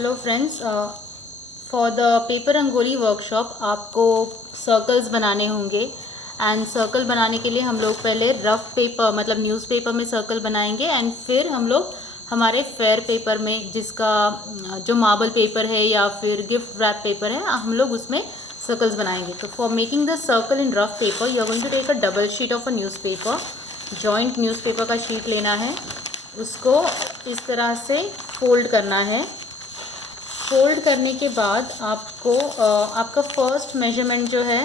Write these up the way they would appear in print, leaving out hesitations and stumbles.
Hello friends, for the paper rangoli workshop आपको circles बनाने होंगे। एंड सर्कल बनाने के लिए हम लोग पहले रफ पेपर मतलब न्यूज़पेपर में सर्कल बनाएंगे एंड फिर हम लोग हमारे फेयर पेपर में जिसका जो मार्बल पेपर है या फिर गिफ्ट रैप पेपर है हम लोग उसमें सर्कल्स बनाएंगे। तो for making the circle in rough paper you are going to take a double sheet of a newspaper. Joint newspaper का शीट लेना है, उसको इस तरह से फोल्ड करना है। फोल्ड करने के बाद आपको आपका फर्स्ट मेजरमेंट जो है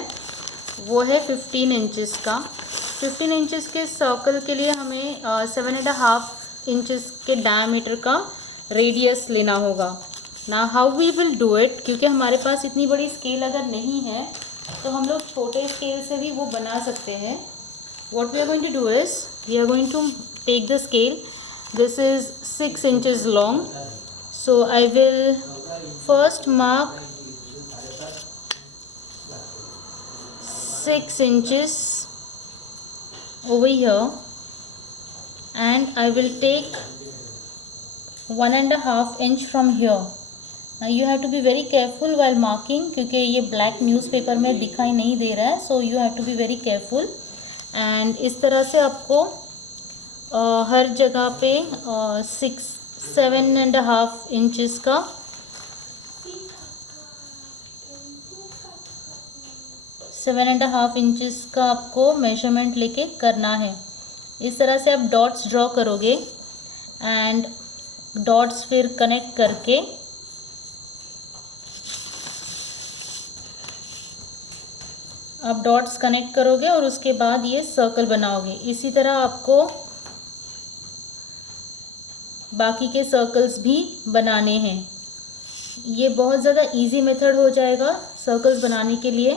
वो है 15 इंचेस का। 15 इंचेस के सर्कल के लिए हमें 7.5 इंचेस के डायमीटर का रेडियस लेना होगा। ना how we will do it, क्योंकि हमारे पास इतनी बड़ी स्केल अगर नहीं है तो हम लोग छोटे स्केल से भी वो बना सकते हैं। what we are going to do is we are going to take the scale. This is 6 inches long, so I will first mark 6 inches over here and I will take 1.5 inch from here. Now you have to be very careful while marking क्योंकि ये black newspaper में दिखाई नहीं दे रहा है, so you have to be very careful. And इस तरह से आपको हर जगह पे 7.5 इंचेस का 7.5 इंचेस का आपको मेजरमेंट लेके करना है। इस तरह से आप डॉट्स ड्रॉ करोगे एंड डॉट्स फिर कनेक्ट करके आप डॉट्स कनेक्ट करोगे और उसके बाद ये सर्कल बनाओगे। इसी तरह आपको बाकी के सर्कल्स भी बनाने हैं। ये बहुत ज़्यादा इजी मेथड हो जाएगा सर्कल्स बनाने के लिए।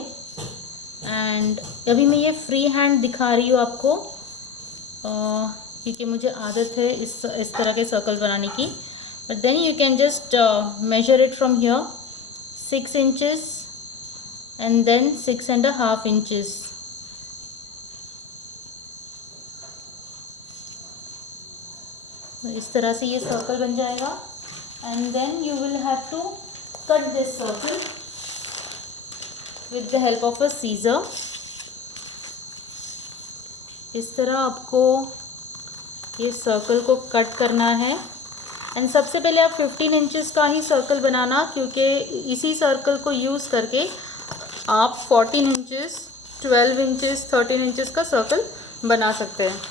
एंड अभी मैं ये फ्री हैंड दिखा रही हूँ आपको क्योंकि मुझे आदत है इस तरह के सर्कल्स बनाने की। But then you can just measure it from here 6 inches and then 6.5 inches. इस तरह से ये सर्कल बन जाएगा and then you will have to cut this circle with the help of a scissor. इस तरह आपको ये सर्कल को कट करना है एंड सबसे पहले आप 15 इंचेस का ही सर्कल बनाना, क्योंकि इसी सर्कल को यूज़ करके आप 14 इंचेस 12 इंचेस 13 इंचेस का सर्कल बना सकते हैं।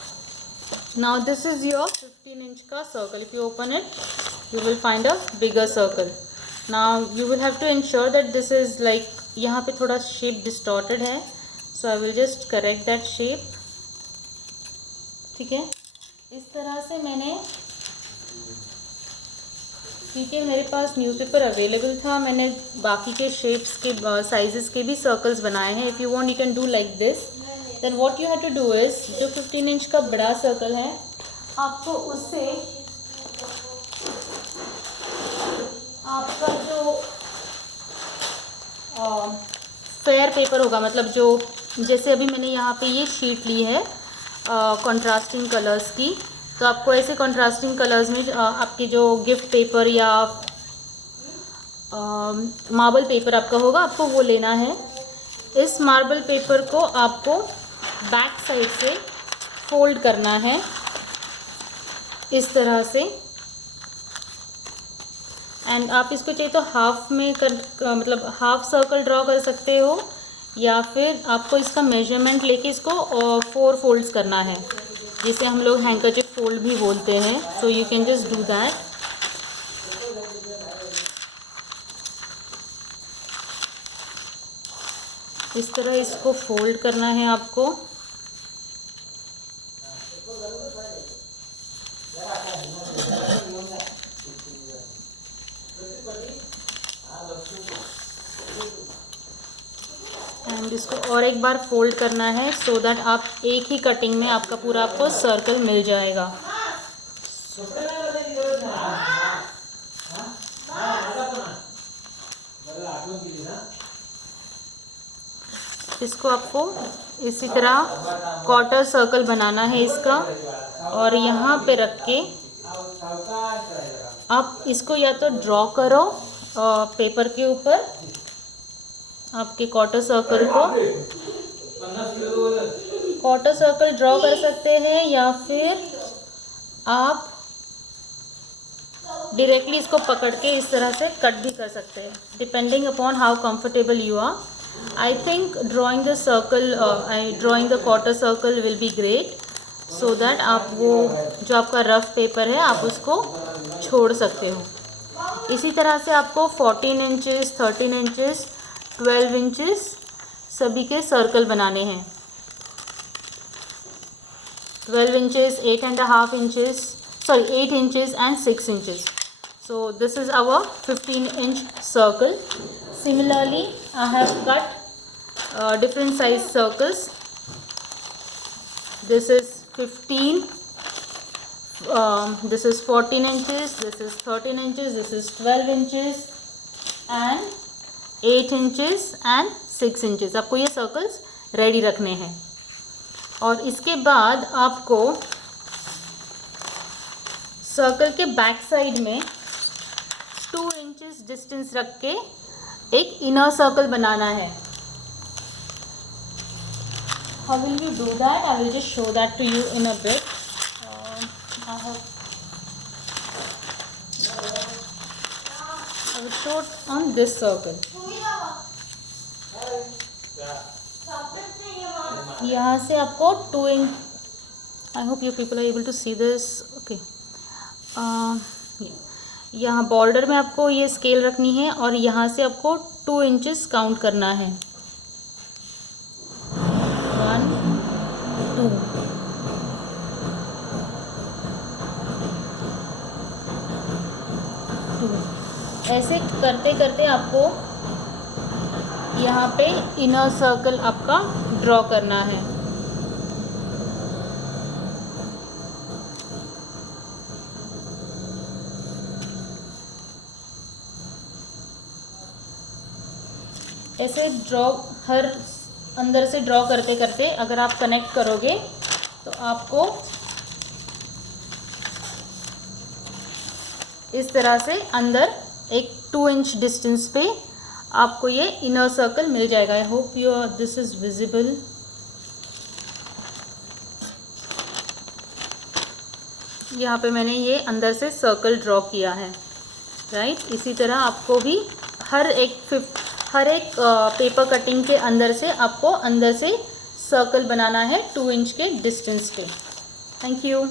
Now this is your 15 inch का circle. If you open it you will find a bigger circle. Now you will have to ensure that this is like यहाँ पे थोड़ा शेप डिस्टॉर्टेड है, so I will just correct that shape. ठीक है, इस तरह से मैंने, क्योंकि मेरे पास न्यूज़पेपर अवेलेबल था, मैंने बाकी के शेप्स के साइजेस के भी सर्कल्स बनाए हैं। If you want you can do like this. Then what you have to do is जो 15 इंच का बड़ा सर्कल है आपको उससे आपका जो फेयर पेपर होगा, मतलब जो जैसे अभी मैंने यहाँ पे ये शीट ली है कंट्रास्टिंग कलर्स की, तो आपको ऐसे कंट्रास्टिंग कलर्स में आपके जो गिफ्ट पेपर या मार्बल पेपर आपका होगा आपको वो लेना है। इस मार्बल पेपर को आपको बैक साइड से फोल्ड करना है इस तरह से। एंड आप इसको चाहिए तो हाफ में मतलब हाफ सर्कल ड्रॉ कर सकते हो या फिर आपको इसका मेजरमेंट लेके इसको 4 फोल्ड्स करना है, जिसे हम लोग हैंकरचिफ फोल्ड भी बोलते हैं। So you can just do that. इस तरह इसको फोल्ड करना है आपको। एंड इसको और एक बार फोल्ड करना है सो दैट आप एक ही कटिंग में आपका पूरा आपको सर्कल मिल जाएगा। इसको आपको इसी तरह क्वार्टर सर्कल बनाना है इसका, और यहाँ पे रख के आप इसको या तो ड्रॉ करो पेपर के ऊपर, आपके क्वार्टर सर्कल ड्रॉ कर सकते हैं, या फिर आप डायरेक्टली इसको पकड़ के इस तरह से कट भी कर सकते हैं, depending upon how comfortable you are. I think drawing the quarter circle will be great, so that आप वो जो आपका रफ पेपर है आप उसको छोड़ सकते हो. इसी तरह से आपको 14 इंचेस, 13 इंचेस, 12 इंचेस सभी के सर्कल बनाने हैं. 12 inches, 8.5 inches, 8 inches and 6 inches. So this is our 15-inch circle. Similarly, I have cut different size circles. This is 15, this is 14 inches, this is 13 inches, this is 12 inches and 8 inches and 6 inches. आपको ये circles ready रखने हैं. और इसके बाद आपको circle के back side में 2 इंचेस डिस्टेंस रख के एक इनर सर्कल बनाना है. How will you do that? I will just show that to you in a bit. I will show on this circle. यहाँ से आपको 2 inch, I hope you people are able to see this. Okay, यहाँ border में आपको ये scale रखनी है और यहाँ से आपको 2 इंचेस काउंट करना है. 1, 2. ऐसे करते करते आपको यहाँ पे इनर सर्कल आपका ड्रॉ करना है. ऐसे ड्रॉ हर अंदर से ड्रॉ करते करते अगर आप कनेक्ट करोगे तो आपको इस तरह से अंदर एक 2 इंच डिस्टेंस पे आपको ये इनर सर्कल मिल जाएगा. I hope this is visible. यहाँ पे मैंने ये अंदर से सर्कल ड्रॉ किया है, राइट. इसी तरह आपको भी हर एक पेपर कटिंग के अंदर से आपको अंदर से सर्कल बनाना है 2 इंच के डिस्टेंस पे. Thank you.